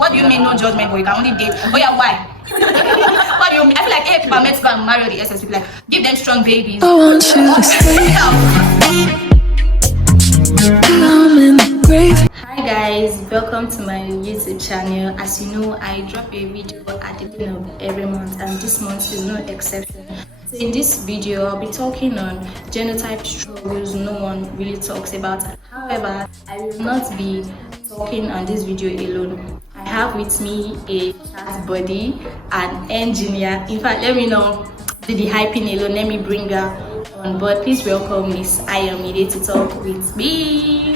What do you mean no judgment, but you can only date? Oh yeah, why? What do you mean? I feel like if people meant to go and marry the SS, people like give them strong babies. I want you to stay. I'm in the grave. Hi guys, welcome to my YouTube channel. As you know, I drop a video at the beginning of every month, and this month is no exception. So in this video, I'll be talking on genotype struggles no one really talks about. However, I will not be talking on this video alone. I have with me a chat buddy, an engineer. In fact, let me know do the hyping alone. Let me bring her on board. Please welcome Miss Ayomide to talk with me.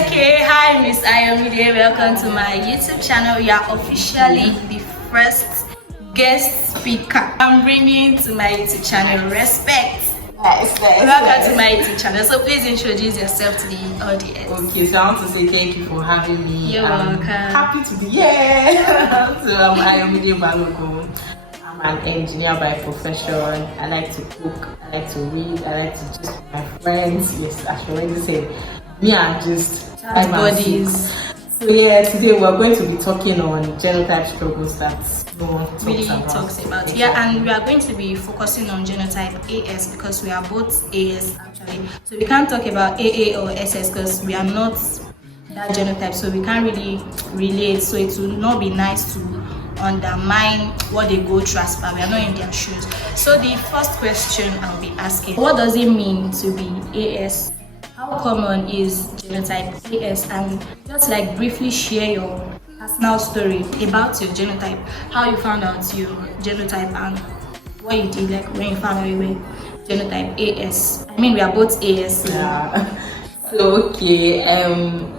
Okay, hi Miss Ayomide, welcome to my YouTube channel. You are officially the first guest speaker I'm bringing to my YouTube channel. Respect. Welcome to my YouTube channel. So please introduce yourself to the audience. Okay, so I want to say thank you for having me. You're welcome. Happy to be here. So I'm Ayomide Balogun. I'm an engineer by profession. I like to cook, I like to read, I like to just with my friends. Yes, I should already say me and just Chat buddies. So yeah, today we're going to be talking on genotype struggles that no one Really talks about. Yeah, and we are going to be focusing on genotype AS because we are both AS actually. So we can't talk about AA or SS because we are not that genotype, so we can't really relate. So it will not be nice to undermine what they go through as far we are not in their shoes. So the first question I'll be asking, what does it mean to be AS? How common is genotype AS? And just like briefly share your personal story about your genotype, how you found out your genotype and what you did like when you found out you were genotype AS. I mean, we are both AS. So. Yeah. So okay,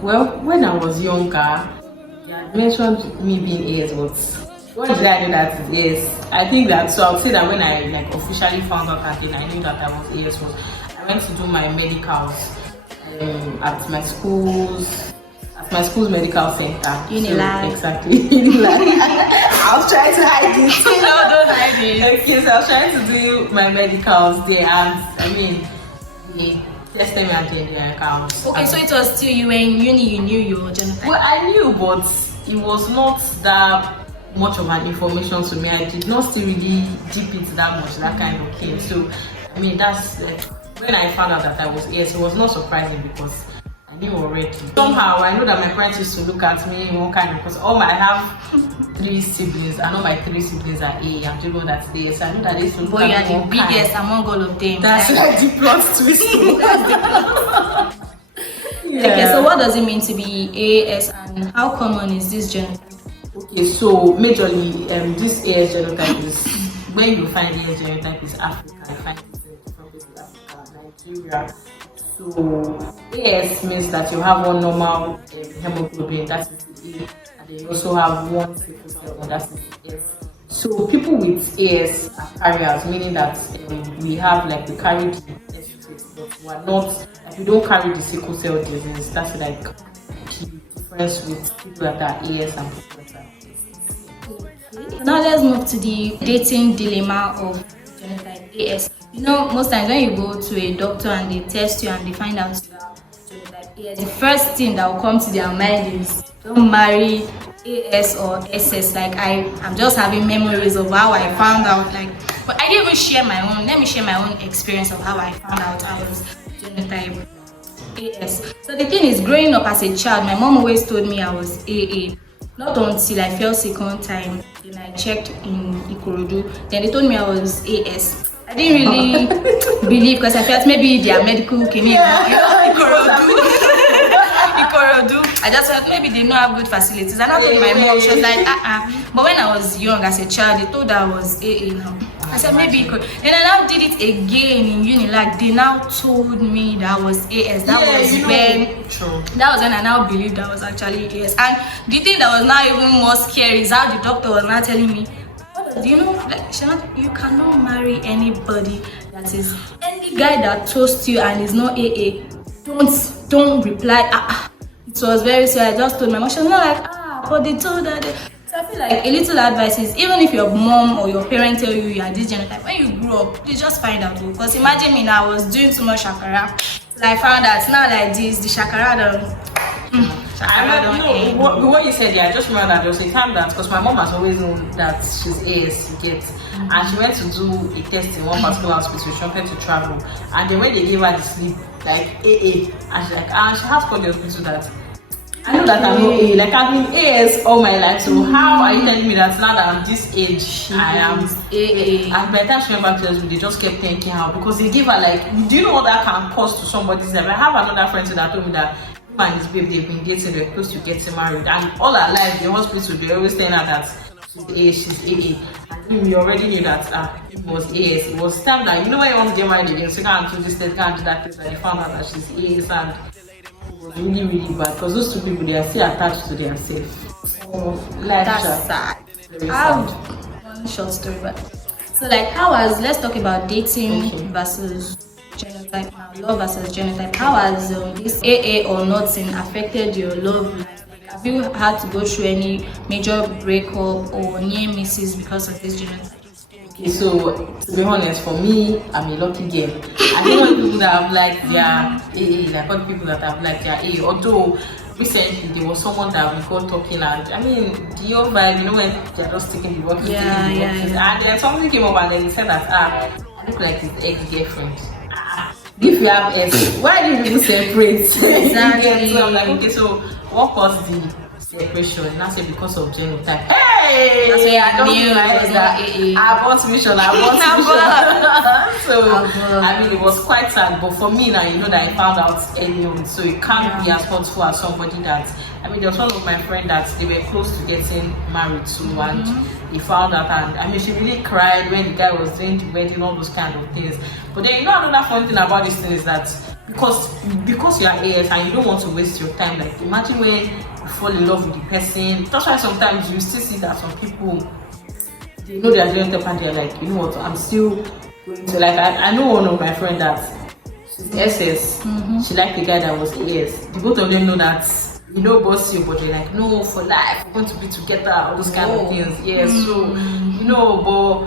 well, when I was younger, you had mentioned me being AS, but what did I know that it is? I think that, so I would say that when I like officially found out that I knew that I was AS was I went to do my medicals at my school's medical center. Unilag. So, exactly. Unilag. I was trying to hide it. No, don't hide it. Okay, so I was trying to do my medicals there, and I mean, they tested me at the end of the account. Okay, so it was still you were in uni, you knew your genotype. Well, I knew, but it was not that much of an information to me. I did not still really deep into that much, that kind of thing. So, I mean, that's when I found out that I was AS, it was not surprising because I knew already. Somehow, I know that my parents used to look at me in one kind of, because I have 3 siblings, and all my 3 siblings are A. I'm the one that's AS. So I know that they used to look But you at me are the biggest among all of them. That's like the plot twist. That's the plot. Yeah. Okay, so what does it mean to be AS and how common is this genotype? Okay, so majorly, this AS genotype is, when you find AS genotype is Africa. You find it in different places, Africa, Nigeria. So AS means that you have one normal hemoglobin, that is the A, and then you also have one sickle cell, and that is the S. So people with AS are carriers, meaning that we carry the S trait, but we are not, like we don't carry the sickle cell disease. That's like the difference with people that are AS and people that are S. Now let's move to the dating dilemma of genotype AS. You know, most times when you go to a doctor and they test you and they find out you are genotype AS, the first thing that will come to their mind is don't marry AS or SS. Like I'm just having memories of how I found out. But I didn't even share my own. Let me share my own experience of how I found out I was genotype AS. So the thing is, growing up as a child, my mom always told me I was AA. Not until I fell sick one time, then I checked in Ikorodu. Then they told me I was AS. I didn't really believe because I felt maybe their medical came in. Ikorodu. I just felt maybe they don't have good facilities. And I told my mom, she was like, But when I was young as a child, they thought that I was AA now. I said maybe it could. Then I now did it again in Unilag. They now told me that I was AS. That was when I now believed that I was actually AS. And the thing that was now even more scary is how the doctor was now telling me, do you know, you cannot marry anybody that is any guy that toasts you and is not AA. Don't reply. It was very sad. I just told my mom, she was not like, but they told her. So I feel like a little advice is, even if your mom or your parent tell you you are this genotype, when you grow up, please just find out. Because imagine me now, I was doing too much shakara, till I found out now like this, the shakara I know what you said. Yeah, I just remember that there was a time that, because my mom has always known that she's AS, you get, and she went to do a test in one particular hospital. She wanted to travel, and then when they gave her the slip like AA, and she's like, she has called the hospital that I know that I'm not A, like I've been AS all my life. So how are you telling me that now that I'm this age, I am AA? And by the time she went back to the hospital, they just kept thanking her because they gave her like, do you know what that can cost to somebody's life? I have another friend that told me that him and his babe, they've been dating, they're close to getting married, and all her life the hospital they always telling her that she's AA. And we already knew that it was AS. It was time that, you know, when you want to get married again, so you can't do this test, can't do that test, and they found out that she's AS, and it was really, really bad because those two people, they are still attached to themselves. That's sad. I have one short story, but so like, let's talk about dating versus genotype now, love versus genotype. How has this AA or nothing affected your love life? Like, have you had to go through any major breakup or near misses because of this genotype? Okay, so to be honest, for me, I'm a lucky girl. I don't know people that have liked their AA, like other people that have liked their AA. Although recently there was someone that we got talking, and I mean the old vibe, you know, when they're just taking the boxes, and then something came up and then he said that I look like his ex-girlfriend. If you have S, why do you people separate? Exactly. So I'm like, okay, so what caused the separation? And I said because of genotype. Hey, that's why I don't realize that I bought mission. So I mean, it was quite sad. But for me now, you know that I found out early on, so it can't be as hurtful as somebody that. I mean, there was one of my friends that they were close to getting married to, and he found out, and I mean, she really cried when the guy was doing the wedding, all those kind of things. But then, you know, another fun thing about this thing is that because you are AS and you don't want to waste your time, like imagine when you fall in love with the person. That's why sometimes you still see that some people, they know they are doing the and they're like, you know what, I'm still going to, like, I know one of my friends that she's SS, she liked the guy that was AS. The both of them know that, you know, boss you, but they're like, no, for life, we're going to be together, all those kind of things. Yes, so, you know, but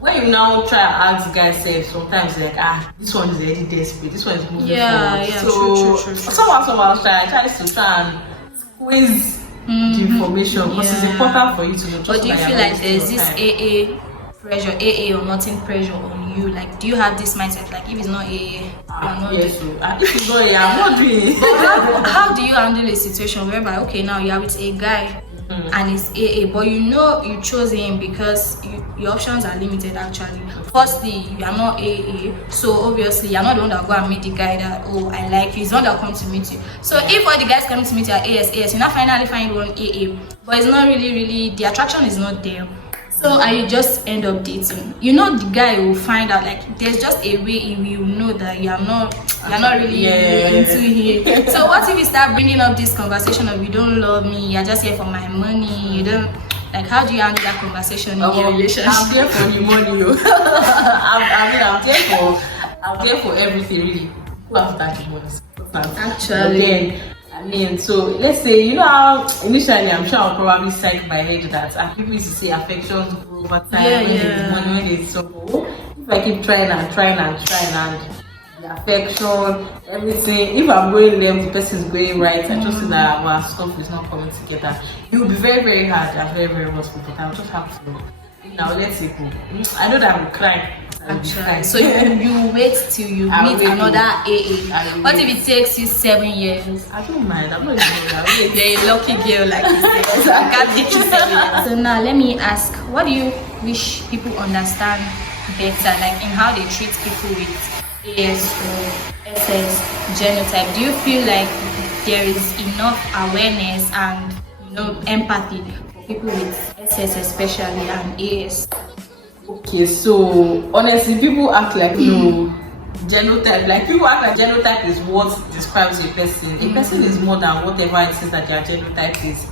when you now try to ask the guy, say, sometimes you're like, this one is already desperate, this one is moving forward. So, true. Someone tries to try and squeeze the information because it's important for you to know. But do you feel like there's this AA pressure, AA or nothing pressure on you? Like, do you have this mindset, like, if it's not AA, you're not yes, if it's not AA, I'm not doing it. But how do you handle a situation whereby, okay, now you're with a guy and it's AA, but you know you chose him because your options are limited actually. Firstly, you are not AA, so obviously you're not the one that go and meet the guy that, oh, I like you. He's the one that come to meet you. So if all the guys coming to meet you are AS, you now finally find one AA, but it's not really, the attraction is not there. So and you just end up dating. You know the guy will find out, like, there's just a way he will know that you're not really into him. So what if you start bringing up this conversation of you don't love me, you're just here for my money, you don't, like, how do you handle that conversation in your relationship? I'm there for the money. I'm there for everything really. Who have that money? Actually. Again, I mean, so let's say, you know how initially I'm sure I'll probably psych my head that people used to say affections grow over time when there's money, when there's so. If I keep trying and the affection, everything, if I'm going left, the person is going right, I just see that our stuff is not coming together. It will be very, very hard and very, very hurtful, but I'll just have to, now let it go. I know that I will cry. Actually, so you wait till you meet another AA. What if it takes you 7 years? I don't mind. I'm not even. You're a lucky girl, like you said. I can't take you 7 years. So now let me ask, what do you wish people understand better, like in how they treat people with AS or SS genotype? Do you feel like there is enough awareness and, you know, empathy for people with SS especially and AS? Okay, so honestly, people act like genotype. Like people act like genotype is what describes a person. A person is more than whatever it says that their genotype is.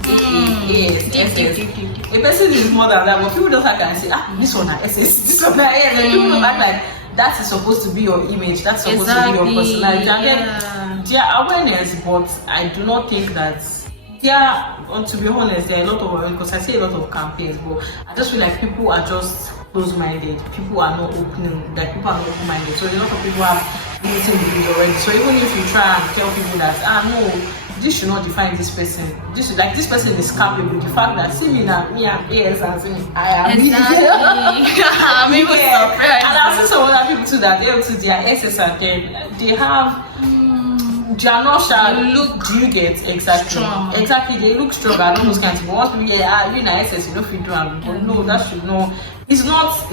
A person is more than that. But people don't act and say, this one are SS, this one are AS. Like, people don't act like that is supposed to be your image. That's supposed to be your personality. And then their awareness, but I do not think that Yeah, to be honest, there are a lot of, because I see a lot of campaigns, but I just feel like people are just close-minded. People are not opening, like people are not open-minded. So a lot of people have limiting beliefs already. So even if you try and tell people that, no, this should not define this person. This is like this person is capable. The fact that see me now, me and AS and see me, I am Exactly. I'm even surprised. And I've seen some other people too that they also their SS and they have. They are not shy. Do you get exactly? Strong. Exactly, they look strong. I don't know those kinds of things. But once people hear, you know, SS, you know, if you do, but no, that should not. It's not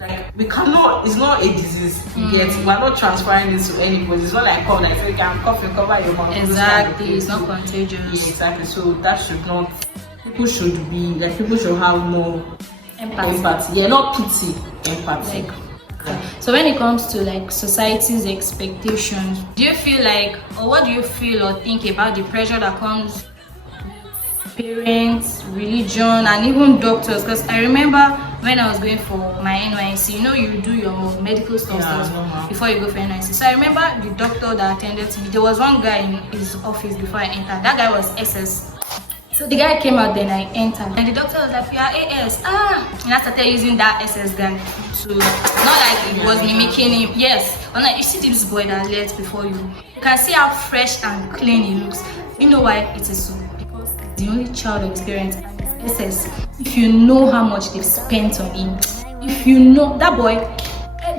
like we cannot. It's not a disease. Yet we're not transferring this to anybody. It's not like cough that you can cough and cover your mouth. Exactly, it's not contagious. Yeah, exactly. So that should not. People should be like people should have more empathy. Yeah, not pity, empathy. Like, so when it comes to like society's expectations, do you feel like, or what do you feel or think about the pressure that comes with parents, religion, and even doctors? Because I remember when I was going for my NYC, you know, you do your medical stuff before you go for NYC. So I remember the doctor that attended to me. There was one guy in his office before I entered. That guy was SS. So the guy came out, then I entered, and the doctor was like, "You are AS." And I started using that SS guy to, not like it was mimicking him. Yes, I'm like, you see this boy that left before you. You can see how fresh and clean he looks. You know why it is so? Because it's the only child of his parents and his SS. If you know how much they've spent on him, if you know that boy,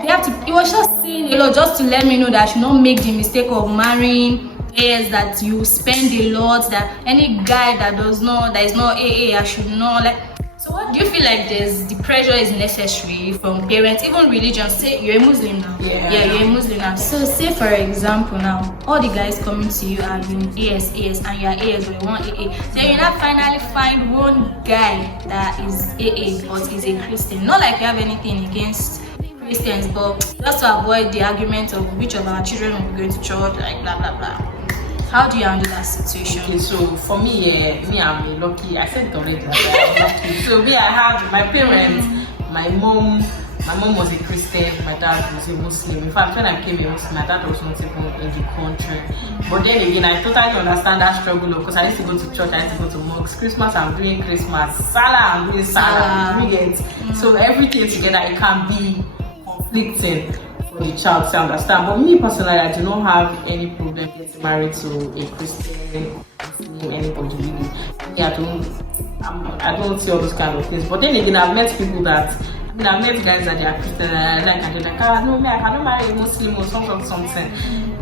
they have to. It was just saying a lot just to let me know that I should not make the mistake of marrying. Is that you spend a lot, that any guy that is not AA, I should not like. So what do you feel like the pressure is necessary from parents, even religion? Say you're a Muslim now. Yeah, you're a Muslim now. So say for example now, all the guys coming to you are being AS, and you're AS, but you want AA. Then you now finally find one guy that is AA but is a Christian. Not like you have anything against Christians, but just to avoid the argument of which of our children will be going to church, like blah blah blah. How do you handle that situation? Okay, so for me, I'm lucky. I said it already. Like, I'm lucky. So I have my parents, my mom. My mom was a Christian. My dad was a Muslim. In fact, when I became a Muslim, my dad was not even in the country. But then again, I totally understand that struggle because I used to go to church. I used to go to mosques. Christmas, I'm doing Christmas. Salah, I'm doing Salah. You get so everything together. It can be conflicting. The child to understand, but me personally, I do not have any problem getting married to a Christian, Muslim, anybody really. I don't see all those kind of things. But then again, I've met people that I've met guys that they are Christian and they're like, no, I cannot marry a Muslim or something.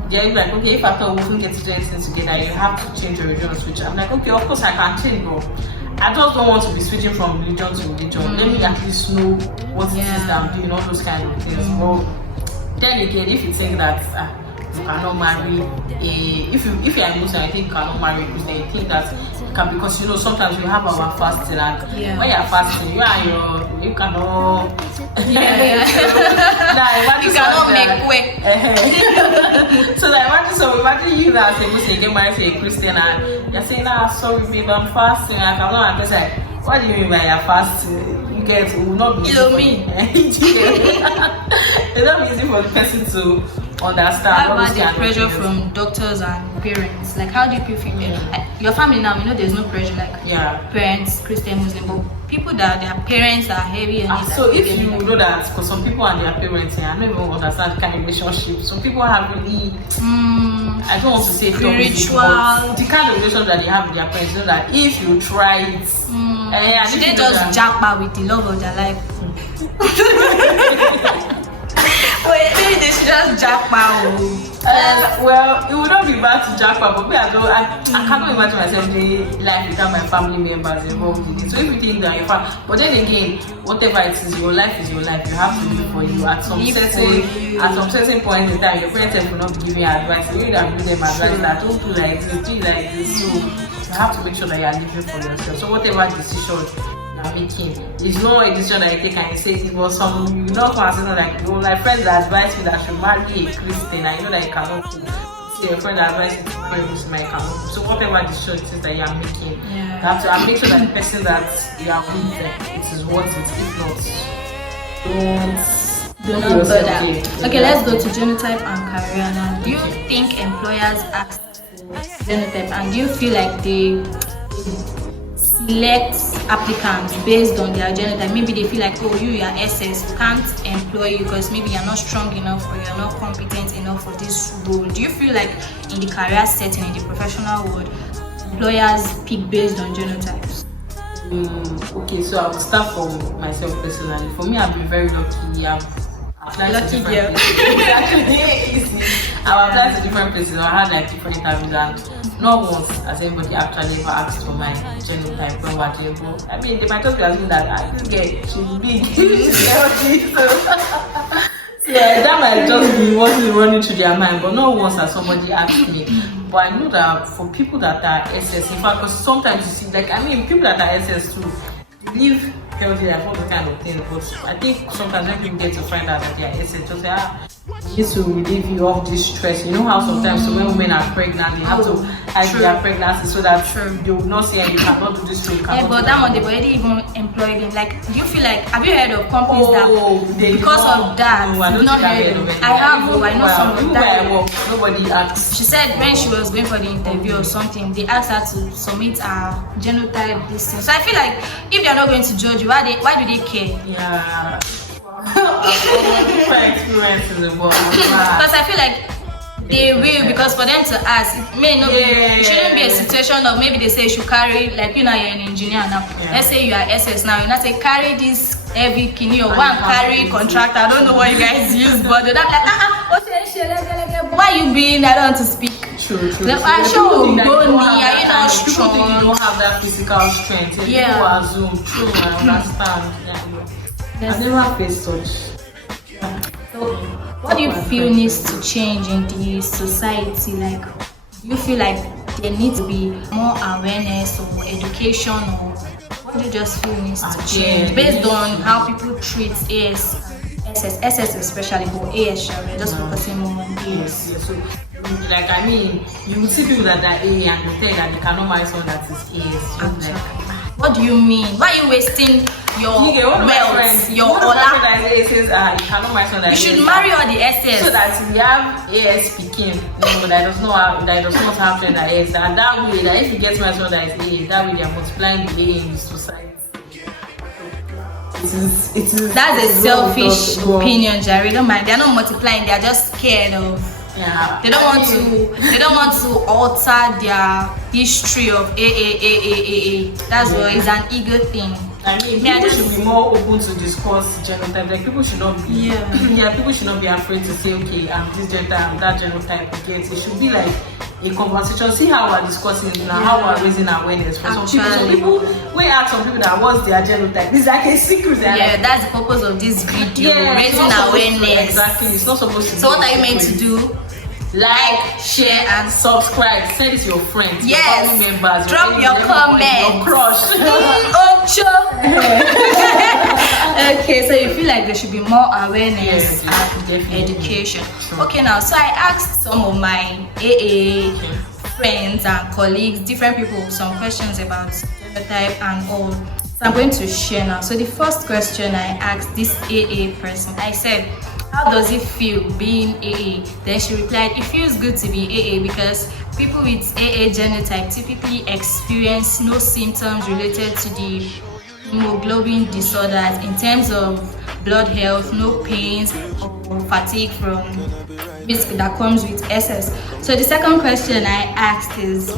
They're like, okay, if I thought we couldn't get to do anything together, you have to change your religion switch. I'm like, okay, of course I can change, but I just don't want to be switching from religion to religion. Let me at least know what it is that I'm doing, all those kind of things. But then again, if you think that you cannot marry if you're a Muslim, I think you cannot marry a Christian. You think that can, because you know sometimes we have our fasting and when you're fasting, you cannot you cannot make way. So imagine you that a Muslim get married to a Christian and you're saying, sorry babe, I'm fasting, I cannot. And just like, what do you mean by you're fasting? It will not be easy it's not easy for the person to understand. How about the pressure from doctors and parents? Like, how do you feel? Like, your family now, you know, there's no pressure like parents, Christian, Muslim, but people that their parents are heavy and so if you know that, because some people and their parents, I don't even understand the kind of relationship. Some people have really I don't want to say spiritual, the kind of relationship that they have with their parents. You know that if you try it, should they just japa with the love of their life? Maybe they should just japa. Well, it would not be bad to japa, but I cannot imagine myself doing life without my family members involved in it. So if you think that your family, but then again, whatever it is, your life is your life. You have to live for you. At some certain point in time, your parents will not be giving you advice. You need to give them advice that don't do like this, do like this. So you have to make sure that you are living for yourself. So whatever decision you're making, it's not a decision that you take and you say it was some, you know, like my friends that advise me that I should marry a Christian. I know that you cannot do. See a friend that advises me to marry a Muslim, I cannot do. So whatever decision it is that you are making, you have to make sure that the person that you are with, it is worth it. If not, do not bother. Okay, let's go to genotype and career now. Do you think employers ask for genotype, and do you feel like they select applicants based on their genotype? Maybe they feel like, oh, you are SS, we can't employ you because maybe you're not strong enough or you're not competent enough for this role. Do you feel like in the career setting, in the professional world, employers pick based on genotypes? Okay, so I will start from myself personally. For me, I've been very lucky. I've applied to Lucky different girl. places. It's actually easy. I've applied to different places. I had like different interviews, and not once has anybody actually ever asked for my genotype when we're doing both. I mean, they might just be asking that this girl, she's big, she's healthy, so yeah, that might just be what's running through their mind, but not once has somebody asked me. But I know that for people that are SS, in fact, because sometimes you see, like, I mean, people that are SS too, they live healthy, like all the kind of things. But I think sometimes when people get to find out that they are SS, just say, you need to relieve you of this stress. You know how sometimes when women are pregnant, they have to hide their pregnancy so that they will not say, you cannot do this, you cannot Yeah, but do that one they've already even employed them. Like, do you feel like, have you heard of companies that because of that, no, I don't not think I've heard heard of of it? it. I have, I know some Even of where I that. work, nobody asks. She said when she was going for the interview or something, they asked her to submit her genotype this thing. So I feel like if they're not going to judge you, why do they care? Yeah. Different experiences about Because I feel like they will, because for them to ask, it may not be, it shouldn't be a situation of maybe they say you should carry, like, you know, you're an engineer now. Let's say you are SS now, you not say carry this heavy kidney or one carry contractor. I don't know what you guys use, but they're not like, why you being, I don't want to speak. True. I'm sure People think that go you don't knee, have are you that not kind of- People think you strong? don't have that physical strength. Yeah. People assume. True, I understand. Yeah. I've never faced such. So, what do you feel needs to change in the society? Like, do you feel like there needs to be more awareness or education, or what do you just feel needs to change based on how people treat SS especially, but AS, we're just focusing more on AS. Yes. So, like, I mean, you will see people that are A and they tell you that they cannot marry someone that is AS. Just like, What do you mean? Why are you wasting your wealth, your One of my ola? friends that is A says, you cannot marry someone that You is should AS. marry all the SS. So that we have AS speaking, no, that does not have friends that AS, and that way, that if you get married someone that is AS, that way they are multiplying the A in the society. It is. That's a selfish opinion, Jerry. Don't mind. They're not multiplying. They're just scared of. Yeah. They don't want to. They don't want to alter their history of A. That's why it's an ego thing. I mean, people should be more open to discuss genotype. Like, people should not be. People should not be afraid to say, okay, I'm this gender, I'm that genotype. It should be like a conversation. See how we're discussing it now, how we're raising awareness for some people. Some people, we ask some people that what's their genotype. It's like a secret. Yeah, that's the purpose of this video. Raising awareness. Exactly. It's not supposed to be. So what are you meant to do? Like, share, and subscribe. Send it to your friends, your family members, drop your comments, your crush. Okay, so you feel like there should be more awareness and definitely. education. Okay, now, so I asked some of my AA friends and colleagues, different people, some questions about genotype and all. So I'm going to share now. So the first question I asked this AA person, I said, how does it feel being AA? Then she replied, it feels good to be AA because people with AA genotype typically experience no symptoms related to the hemoglobin disorders in terms of blood health, no pains or fatigue from risk that comes with SS. So the second question I asked is,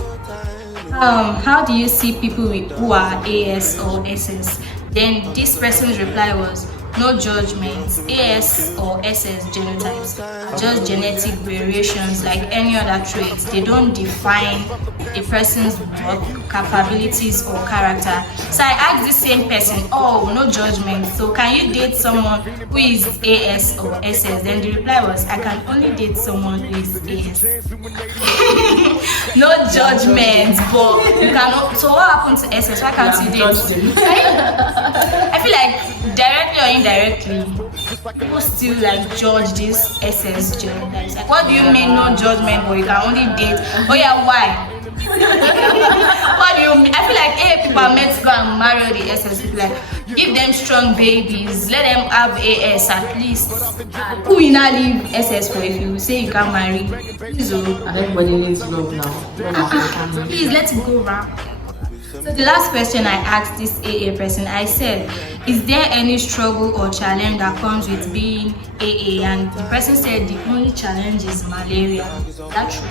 how do you see people who are AS or SS? Then this person's reply was, no judgment. AS or SS genotypes are just genetic variations like any other traits. They don't define a person's work, capabilities or character. So I asked the same person, oh, no judgment. So can you date someone who is AS or SS? Then the reply was, I can only date someone who is AS. No judgment, but you cannot. So what happened to SS? Why can't you date? I feel like directly or indirectly, people still like judge this SS genotypes. Like, what do you mean no judgment, but you can only date? Oh yeah, why? What do you mean? I feel like people are meant to go and marry the SS people. Like, give them strong babies, let them have AS at least. Who will not leave SS for if you say you can't marry? Please, And everybody needs love now. please let it go round. So the last question I asked this AA person, I said, is there any struggle or challenge that comes with being AA? And the person said the only challenge is malaria. Is that true?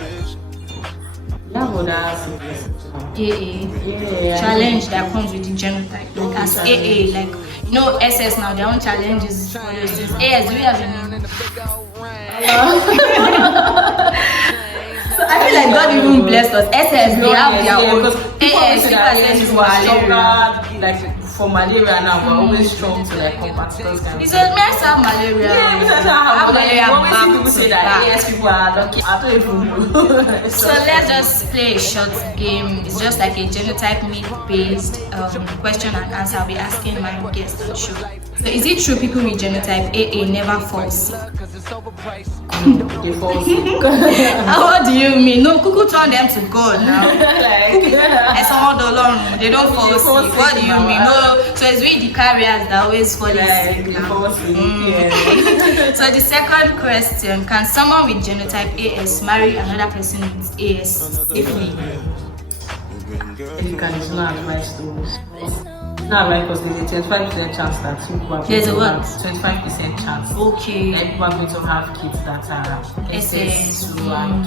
Yeah, but that's AA challenge that comes with the genotype. Like as AA, like SS now, their own challenges for those things. AS, do we have any? I feel like God even blessed us. SS, they have their own. AS, people are saying it's malaria. Like for malaria now, we're always strong to like combat those kind of He said, men have malaria. Yeah, because I have malaria. When we see people say that AS people are lucky, I don't even know. So let's just play a short game. It's just like a genotype based question and answer. I'll be asking my guest on the show. So is it true people with genotype AA never fall sick? They fall sick. What do you mean? No, Kuku turn them to God now. They don't fall sick. What do you mean? No, so it's really the carriers that always fall sick now. So the second question, can someone with genotype AS marry another person with AS safely? It's not advice to not right, because there's a 25% chance that people are There's a what? 25% chance. Okay. That people are going to have kids that are SS. So and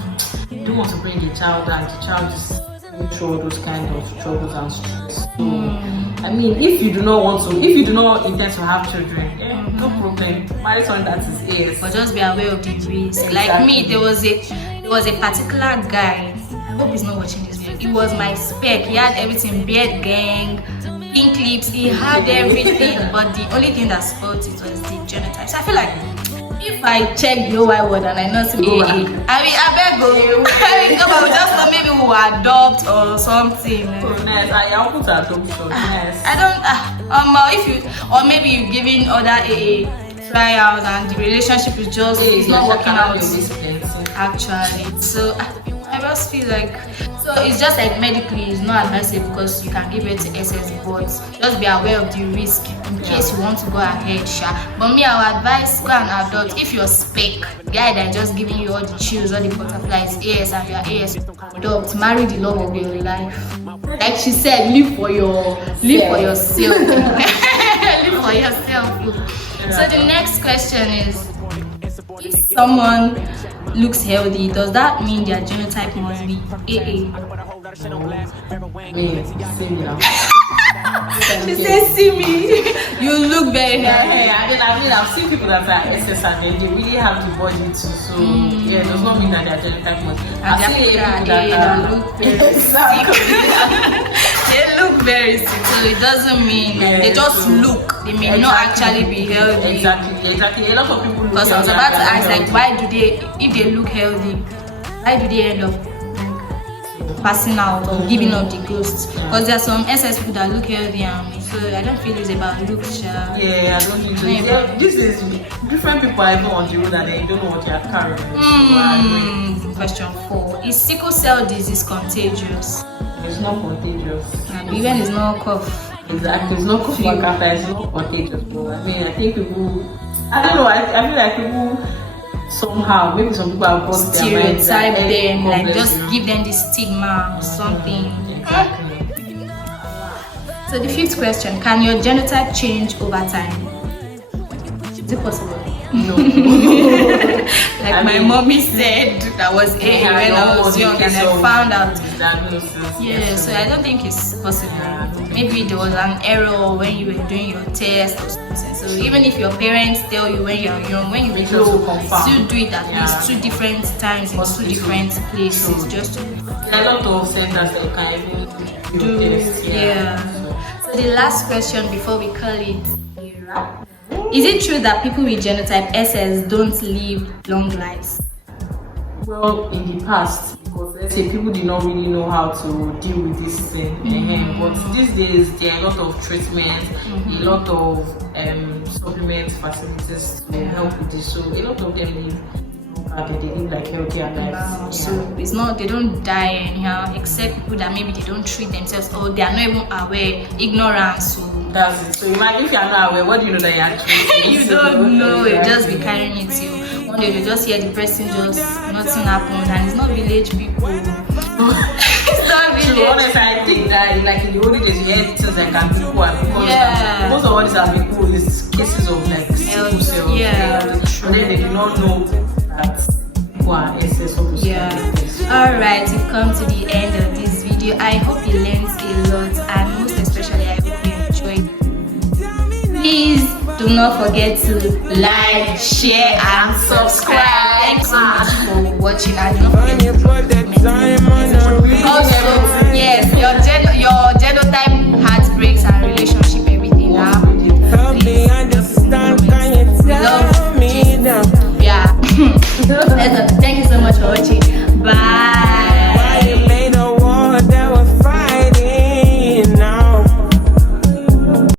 you don't want to bring a child and the child is going through all those kind of troubles and stress. So I mean, if you do not intend to have children, no problem. Marry someone that is AS. But just be aware of the risk. Exactly. Like me, there was a particular guy. I hope he's not watching this video. He was my spec. He had everything, beard gang, pink lips, he had everything, but the only thing that spoiled it was the genotype. So I feel like if I check the OY word and I know it's AA, I mean, I beg go. Just maybe we'll adopt or something. Oh, nice. I want to adopt. Nice. I don't. Or maybe you're giving other AA trials and the relationship is just it's not working out. Actually, so I just feel like. So it's just like medically, it's not advisable because you can give it to SS, but just be aware of the risk in case you want to go ahead, But me, I would advise go and adopt. If you're spec, guy that just giving you all the chills, all the butterflies, AS and your AS, adopt, marry the love of your life. Like she said, live for yourself. Live for yourself. So the next question is, if someone looks healthy, does that mean their genotype must be AA? She says, see me. You look very healthy. I mean, I've seen people that are SS and they really have the body too. So yeah, it does not mean that their genotype must. I've seen people that look very sick. They look very sick, so it doesn't mean they just look. They may not actually be healthy. Exactly. A lot of people look. Because I was about to ask, like, why do they, if they look healthy, why do they end up passing out or giving up the ghost? Because there are some SS people that look healthy, so I don't feel it's about looks. Yeah, I don't think so. Yeah, this is different people are even on the road and they don't know what they are carrying. Question 4: is sickle cell disease contagious? It's not contagious. Even it's not cough. Exactly, it's not cough like after, it's not contagious. But I mean, I think people, I don't know, I feel like people somehow, maybe some people have got stereotype them, like just give them the stigma or something. Exactly. So the 5th question: can your genotype change over time? Is it possible? No. My mommy said that was AA when I was young and I found out. Yeah, so I don't think it's possible. Maybe there was an error when you were doing your test or something. So even if your parents tell you when you're young, when you grow, still do it at least 2 different times in 2 different places. Just to there are a lot of centers that can even do this. Yeah. So the last question before we call it a wrap. Is it true that people with genotype SS don't live long lives? Well, in the past, because let's say people did not really know how to deal with this thing. But these days, there are a lot of treatments, a lot of supplement facilities to help with this. So a lot of them live smoke and they live like healthier lives. So it's not, they don't die anyhow, except people that maybe they don't treat themselves or they are not even aware, ignorance. So that's it. So imagine if you are not aware, what do you know that you're actually you don't know, you just be carrying it till one day you just hear the person just nothing happened, and it's not village people. It's not To be village. honest, I think that like in the olden days, you hear things like can be cool and because Yeah. most of what is can be cool is cases of like sickle cell. Yeah, and then they do not know that people are excess of those Yeah. kind of things. Alright, we've come to the end of this video. I hope you learned a lot, and most especially I hope you enjoyed. Please do not forget to like, share and subscribe. Thanks so much for watching, and don't forget to comment.